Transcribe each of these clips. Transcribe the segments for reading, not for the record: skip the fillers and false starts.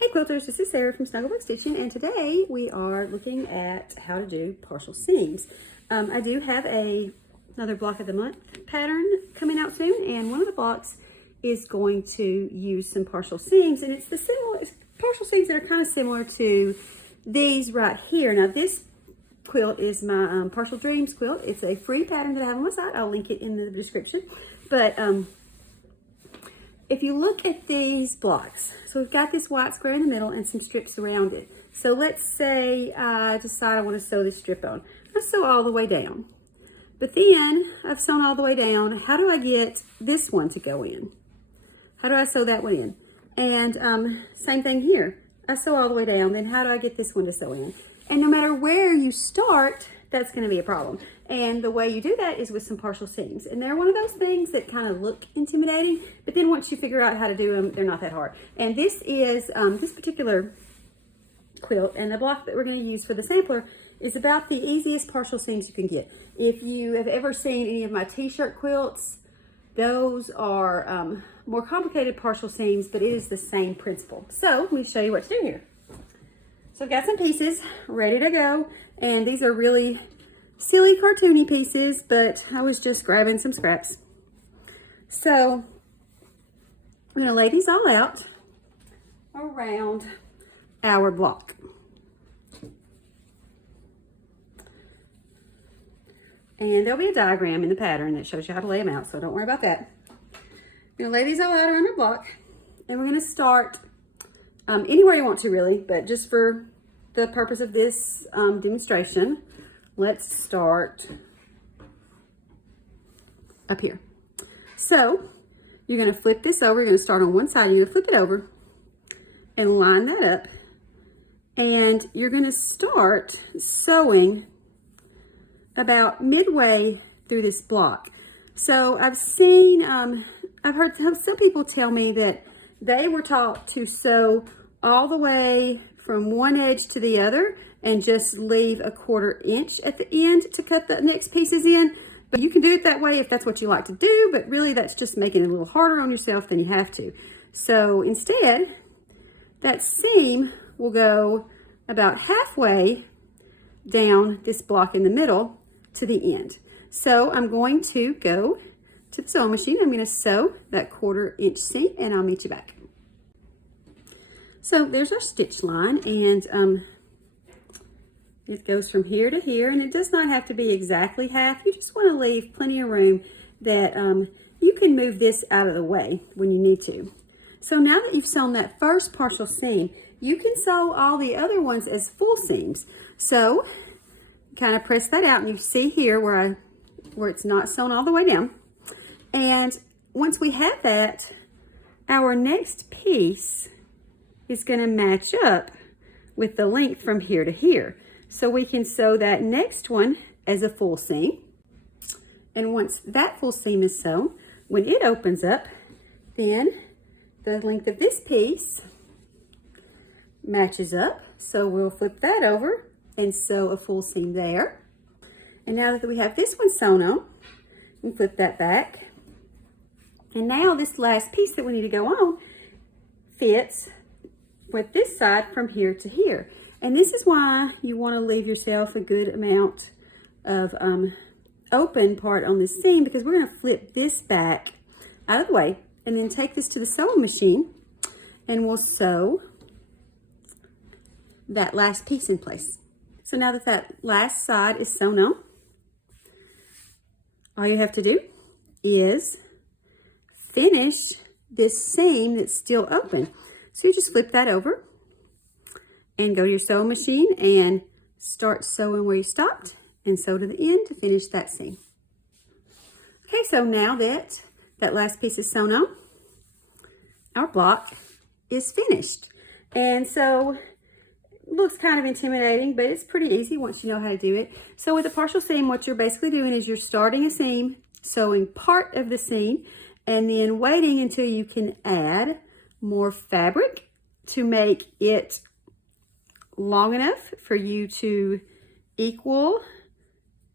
Hey quilters, this is Sarah from Snugglebug Stitching, and today we are looking at how to do partial seams. I do have another block of the month pattern coming out soon, and one of the blocks is going to use some partial seams, and it's partial seams that are kind of similar to these right here. Now this quilt is my Partial Dreams quilt. It's a free pattern that I have on my site. I'll link it in the description. But if you look at these blocks, so we've got this white square in the middle and some strips around it. So let's say I decide I want to sew this strip on. I sew all the way down. But then I've sewn all the way down. How do I get this one to go in? How do I sew that one in? And same thing here. I sew all the way down, then how do I get this one to sew in? And no matter where you start, that's going to be a problem. And the way you do that is with some partial seams. And they're one of those things that kind of look intimidating, but then once you figure out how to do them, they're not that hard. And this is, this particular quilt, and the block that we're going to use for the sampler is about the easiest partial seams you can get. If you have ever seen any of my t-shirt quilts, those are more complicated partial seams, but it is the same principle. So let me show you what to do here. So I've got some pieces ready to go, and these are really silly cartoony pieces, but I was just grabbing some scraps. So I'm gonna lay these all out around our block. And there'll be a diagram in the pattern that shows you how to lay them out, so don't worry about that. I'm gonna lay these all out around our block, and we're gonna start anywhere you want to really, but just for the purpose of this demonstration, let's start up here. So you're going to flip this over. You're going to start on one side. You're going to flip it over and line that up. And you're going to start sewing about midway through this block. So I've heard some people tell me that they were taught to sew all the way from one edge to the other and just leave a 1/4 inch at the end to cut the next pieces in. But you can do it that way if that's what you like to do, but really that's just making it a little harder on yourself than you have to. So instead, that seam will go about halfway down this block in the middle to the end. So I'm going to go to the sewing machine. I'm going to sew that 1/4 inch seam, and I'll meet you back. So there's our stitch line, and it goes from here to here, and it does not have to be exactly half. You just want to leave plenty of room that you can move this out of the way when you need to. So now that you've sewn that first partial seam, you can sew all the other ones as full seams. So kind of press that out, and you see here where it's not sewn all the way down. And once we have that, our next piece is going to match up with the length from here to here. So we can sew that next one as a full seam. And once that full seam is sewn, when it opens up, then the length of this piece matches up. So we'll flip that over and sew a full seam there. And now that we have this one sewn on, we flip that back. And now this last piece that we need to go on fits with this side from here to here. And this is why you want to leave yourself a good amount of open part on this seam, because we're going to flip this back out of the way and then take this to the sewing machine, and we'll sew that last piece in place. So now that that last side is sewn on, all you have to do is finish this seam that's still open. So you just flip that over and go to your sewing machine and start sewing where you stopped and sew to the end to finish that seam. Okay, so now that that last piece is sewn on, our block is finished. And so it looks kind of intimidating, but it's pretty easy once you know how to do it. So with a partial seam, what you're basically doing is you're starting a seam, sewing part of the seam, and then waiting until you can add more fabric to make it long enough for you to equal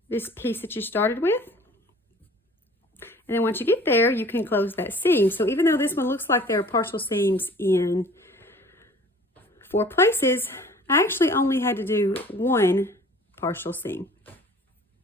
this piece that you started with. And then once you get there, you can close that seam. So even though this one looks like there are partial seams in 4 places, I actually only had to do 1 partial seam.